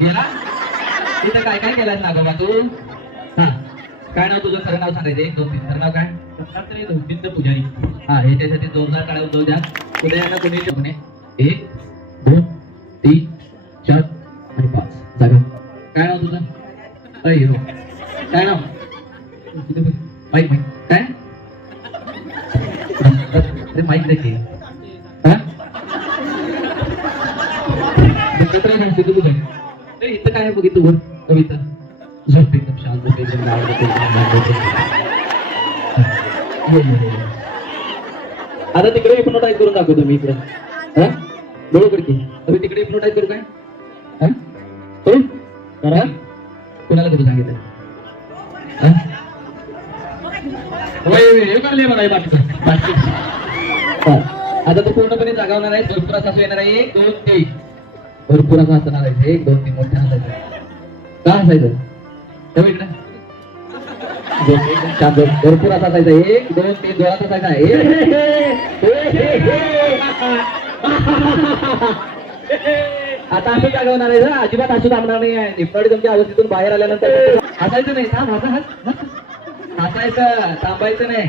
गेला तिथं काय काय केलास नागोबा तू? हा काय नाव तुझं? खरं नाव सांगायचं. 1 2 3 खरं नाव काय? दत्तात्रय धोंडिंद पुजारी. हा ह्याच्यासाठी जोरदार टाळ्या उचलू द्या. पुढे यांना कोणी कोणी 1 2 3 4 आणि 5 जागा. काय नाव तुझं? अय हिरो. काय नाव? माईक माईक काय? अरे माईक देखील हा दत्तात्रय धोंडिंद पुजारी. इथं काय बघितलं वर कविता झोप एकदम शांत होते एकदम गाव होते आता तिकडे हिप्नोटाईज करून दाखवतो मी इकडे. हा बरोबर की अरे तिकडे हिप्नोटाईज करू काय? हा हो करा. कोणाला करू सांगितलं? आता तो पूर्णपणे जागावणार आहे. भरपूर असा येणार आहे. 1 2 3 भरपूर असं असणार आहे. 1 2 3 मोठ्या हसायचं. का हसायचं? तेव्हा इकडे भरपूर असा असायचा. 1 2 3 जोरात असायचा. आता असं जागवणार आहे. अजिबात हसू थांबणार नाही आहे. हिप्नोटिझम तुमच्या अवस्थेतून बाहेर आल्यानंतर हसायचं नाही. थांब हसायचं थांबायचं नाही.